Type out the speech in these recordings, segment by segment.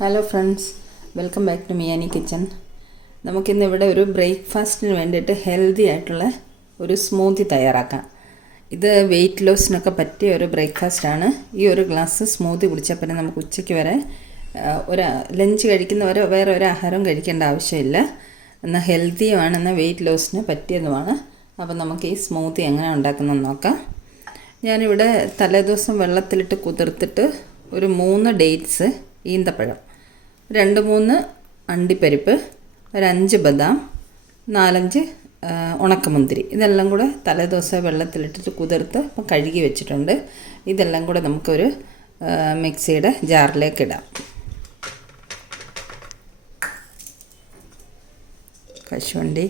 Hello friends, welcome back to Miyani kitchen. നമുക്കിന്നിവിടെ ഒരു ബ്രേക്ക്ഫാസ്റ്റിന് വേണ്ടിയിട്ട് ഹെൽത്തി ആയിട്ടുള്ള ഒരു സ്മൂത്തി തയ്യാറാക്കാം. ഇത് വെയിറ്റ് ലോസിനൊക്കെ പറ്റിയ ഒരു ബ്രേക്ക്ഫാസ്റ്റാണ്. ഈ ഒരു ഗ്ലാസ് സ്മൂത്തി കുടിച്ചാൽ പിന്നെ നമുക്ക് ഉച്ചയ്ക്ക് വരെ ലഞ്ച് കഴിക്കുന്നവരെ വേറെ ഒരു ആഹാരം കഴിക്കേണ്ട ആവശ്യമില്ല. എന്നാൽ ഹെൽത്തിയുമാണ്, എന്നാൽ വെയിറ്റ് ലോസിന് പറ്റിയതുമാണ്. അപ്പോൾ നമുക്ക് ഈ സ്മൂത്തി എങ്ങനെ ഉണ്ടാക്കുന്നതെന്ന് നോക്കാം. ഞാനിവിടെ തലേദിവസം വെള്ളത്തിലിട്ട് കുതിർത്തിട്ട് ഒരു 3 ഡേറ്റ്സ് ഈന്തപ്പഴം, 2-3 അണ്ടിപ്പരിപ്പ്, ഒരു 5 ബദാം, 4-5 ഉണക്കമുന്തിരി, ഇതെല്ലാം കൂടെ തലേദിവസം വെള്ളത്തിലിട്ടിട്ട് കുതിർത്ത് കഴുകി വെച്ചിട്ടുണ്ട്. ഇതെല്ലാം കൂടെ നമുക്കൊരു മിക്സിയുടെ ജാറിലേക്ക് ഇടാം. കശുവണ്ടി,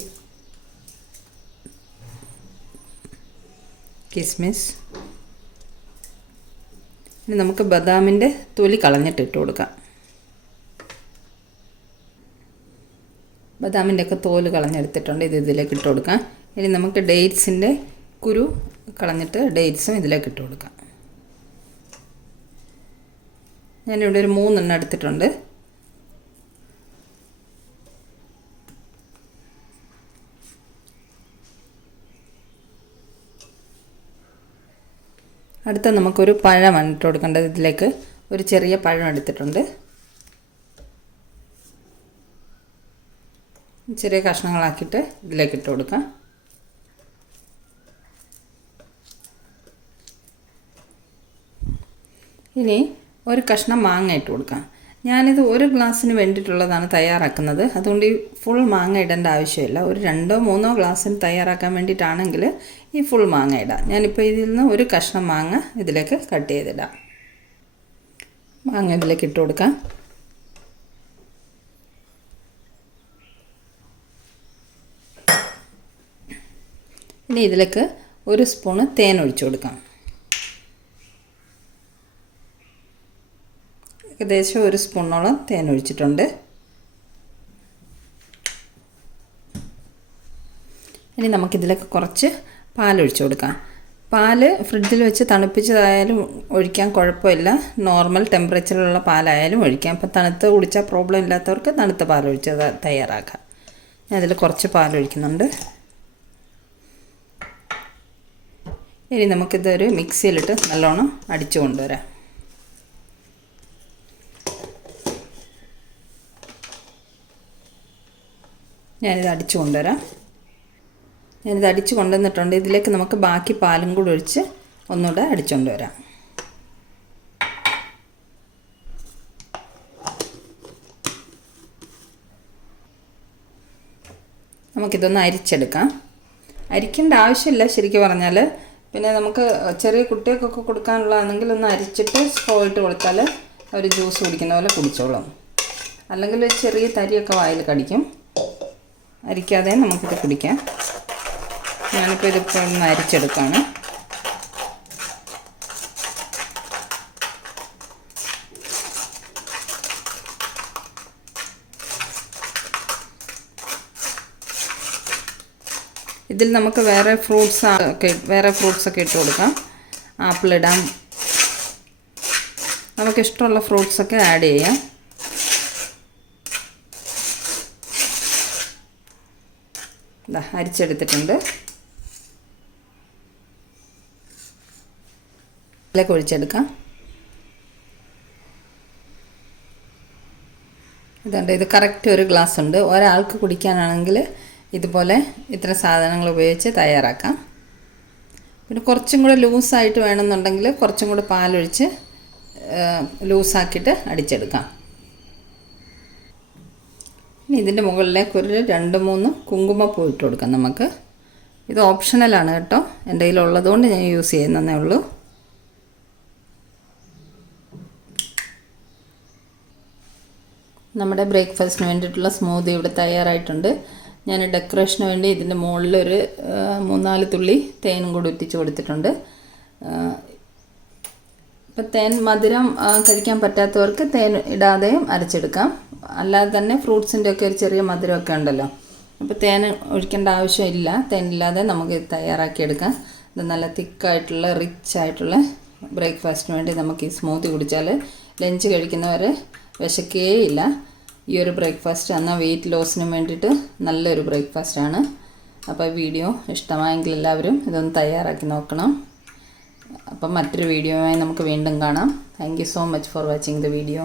കിസ്മിസ്, ഇനി നമുക്ക് ബദാമിൻ്റെ തൊലി കളഞ്ഞിട്ട് ഇട്ട് കൊടുക്കാം. ബദാമിൻ്റെ ഒക്കെ തോല് കളഞ്ഞെടുത്തിട്ടുണ്ട്, ഇതിലേക്ക് ഇട്ട് കൊടുക്കാം. ഇനി നമുക്ക് ഡേറ്റ്സിൻ്റെ കുരു കളഞ്ഞിട്ട് ഡേറ്റ്സും ഇതിലേക്ക് ഇട്ട് കൊടുക്കാം. ഞാനിവിടെ ഒരു 3 എണ്ണം എടുത്തിട്ടുണ്ട്. അടുത്ത നമുക്കൊരു പഴമാണ് ഇട്ട് കൊടുക്കേണ്ടത്. ഇതിലേക്ക് ഒരു ചെറിയ പഴം എടുത്തിട്ടുണ്ട്. ചെറിയ കഷ്ണങ്ങളാക്കിയിട്ട് ഇതിലേക്ക് ഇട്ട് കൊടുക്കാം. ഇനി ഒരു കഷ്ണം മാങ്ങ ഇട്ട് കൊടുക്കാം. ഞാനിത് ഒരു ഗ്ലാസ്സിന് വേണ്ടിയിട്ടുള്ളതാണ് തയ്യാറാക്കുന്നത്. അതുകൊണ്ട് ഈ ഫുൾ മാങ്ങ ഇടേണ്ട ആവശ്യമില്ല. ഒരു 2-3 ഗ്ലാസ്സിന് തയ്യാറാക്കാൻ വേണ്ടിയിട്ടാണെങ്കിൽ ഈ ഫുൾ മാങ്ങ ഇടാം. ഞാനിപ്പോൾ ഇതിൽ നിന്ന് ഒരു കഷ്ണം മാങ്ങ ഇതിലേക്ക് കട്ട് ചെയ്തിടാം. മാങ്ങ ഇതിലേക്ക് ഇട്ട് കൊടുക്കാം. ഇനി ഇതിലേക്ക് 1 സ്പൂണ് തേൻ ഒഴിച്ചു കൊടുക്കാം. ഏകദേശം 1 സ്പൂണോളം തേൻ ഒഴിച്ചിട്ടുണ്ട്. ഇനി നമുക്കിതിലേക്ക് കുറച്ച് പാലൊഴിച്ചു കൊടുക്കാം. പാല് ഫ്രിഡ്ജിൽ വെച്ച് തണുപ്പിച്ചതായാലും ഒഴിക്കാൻ കുഴപ്പമില്ല, നോർമൽ ടെമ്പറേച്ചറിലുള്ള പാലായാലും ഒഴിക്കാം. അപ്പോൾ തണുത്ത് കുടിച്ചാൽ പ്രോബ്ലം ഇല്ലാത്തവർക്ക് തണുത്ത പാലൊഴിച്ച് തയ്യാറാക്കാം. ഞാൻ അതിൽ കുറച്ച് പാലൊഴിക്കുന്നുണ്ട്. ഇനി നമുക്കിതൊരു മിക്സിയിലിട്ട് നല്ലോണം അടിച്ചു കൊണ്ടുവരാം. ഞാനിത് അടിച്ചു കൊണ്ടുവരാം. ഞാനിത് അടിച്ചു കൊണ്ടുവന്നിട്ടുണ്ട്. ഇതിലേക്ക് നമുക്ക് ബാക്കി പാലും കൂടി ഒഴിച്ച് ഒന്നുകൂടെ അടിച്ചുകൊണ്ട് വരാം. നമുക്കിതൊന്ന് അരിച്ചെടുക്കാം. അരിക്കേണ്ട ആവശ്യമില്ല ശരിക്കും പറഞ്ഞാൽ. പിന്നെ നമുക്ക് ചെറിയ കുട്ടികൾക്കൊക്കെ കൊടുക്കാനുള്ളതാണെങ്കിൽ ഒന്ന് അരിച്ചിട്ട് സ്ട്രോ ഇട്ട് കൊടുത്താൽ അവർ ജ്യൂസ് കുടിക്കുന്ന പോലെ കുടിച്ചോളും. അല്ലെങ്കിൽ ചെറിയ തരിയൊക്കെ വായിൽ കടിക്കും. അരിക്കാതെ നമുക്കിത് കുടിക്കാം. ഞാനിപ്പോൾ ഇതിപ്പോൾ ഒന്ന് അരിച്ചെടുക്കുകയാണ്. ഇതിൽ നമുക്ക് വേറെ ഫ്രൂട്ട്സൊക്കെ ഇട്ട് കൊടുക്കാം. ആപ്പിൾ ഇടാം, നമുക്കിഷ്ടമുള്ള ഫ്രൂട്ട്സൊക്കെ ആഡ് ചെയ്യാം. അരിച്ചെടുത്തിട്ടുണ്ട്. ഇതിലേക്ക് ഒഴിച്ചെടുക്കാം. ഇതുണ്ട്, ഇത് കറക്റ്റ് ഒരു ഗ്ലാസ് ഉണ്ട്. ഒരാൾക്ക് കുടിക്കാനാണെങ്കിൽ ഇതുപോലെ ഇത്ര സാധനങ്ങൾ ഉപയോഗിച്ച് തയ്യാറാക്കാം. പിന്നെ കുറച്ചും കൂടെ ലൂസായിട്ട് വേണമെന്നുണ്ടെങ്കിൽ കുറച്ചും കൂടെ പാലൊഴിച്ച് ലൂസാക്കിയിട്ട് അടിച്ചെടുക്കാം. ഇനി ഇതിൻ്റെ മുകളിലേക്ക് ഒരു 2-3 കുങ്കുമപ്പൂ ഇട്ട് കൊടുക്കാം നമുക്ക്. ഇത് ഓപ്ഷണലാണ് കേട്ടോ, എൻ്റെ കയ്യിലുള്ളതുകൊണ്ട് ഞാൻ യൂസ് ചെയ്യുന്നതേ ഉള്ളൂ. നമ്മുടെ ബ്രേക്ക്ഫാസ്റ്റിന് വേണ്ടിയിട്ടുള്ള സ്മൂത്തി ഇവിടെ തയ്യാറായിട്ടുണ്ട്. ഞാൻ ഡെക്കറേഷന് വേണ്ടി ഇതിൻ്റെ മുകളിലൊരു 3-4 തുള്ളി തേനും കൂടി ഇട്ടിച്ച് കൊടുത്തിട്ടുണ്ട്. ഇപ്പം തേൻ മധുരം കഴിക്കാൻ പറ്റാത്തവർക്ക് തേൻ ഇടാതെയും അരച്ചെടുക്കാം. അല്ലാതെ തന്നെ ഫ്രൂട്ട്സിൻ്റെ ഒക്കെ ഒരു ചെറിയ മധുരമൊക്കെ ഉണ്ടല്ലോ, അപ്പോൾ തേൻ ഒഴിക്കേണ്ട ആവശ്യമില്ല. തേനില്ലാതെ നമുക്ക് തയ്യാറാക്കിയെടുക്കാം. ഇത് നല്ല തിക്കായിട്ടുള്ള റിച്ച് ആയിട്ടുള്ള ബ്രേക്ക്ഫാസ്റ്റിന് വേണ്ടി നമുക്ക് ഈ സ്മൂത്തി കുടിച്ചാൽ ലഞ്ച് കഴിക്കുന്നവർ വിശക്കുകയില്ല. ഈ ഒരു ബ്രേക്ക്ഫാസ്റ്റ് എന്നാൽ വെയിറ്റ് ലോസിന് വേണ്ടിയിട്ട് നല്ലൊരു ബ്രേക്ക്ഫാസ്റ്റാണ്. അപ്പോൾ വീഡിയോ ഇഷ്ടമായെങ്കിൽ എല്ലാവരും ഇതൊന്ന് തയ്യാറാക്കി നോക്കണം. അപ്പം മറ്റൊരു വീഡിയോയുമായി നമുക്ക് വീണ്ടും കാണാം. Thank you so much for watching the video.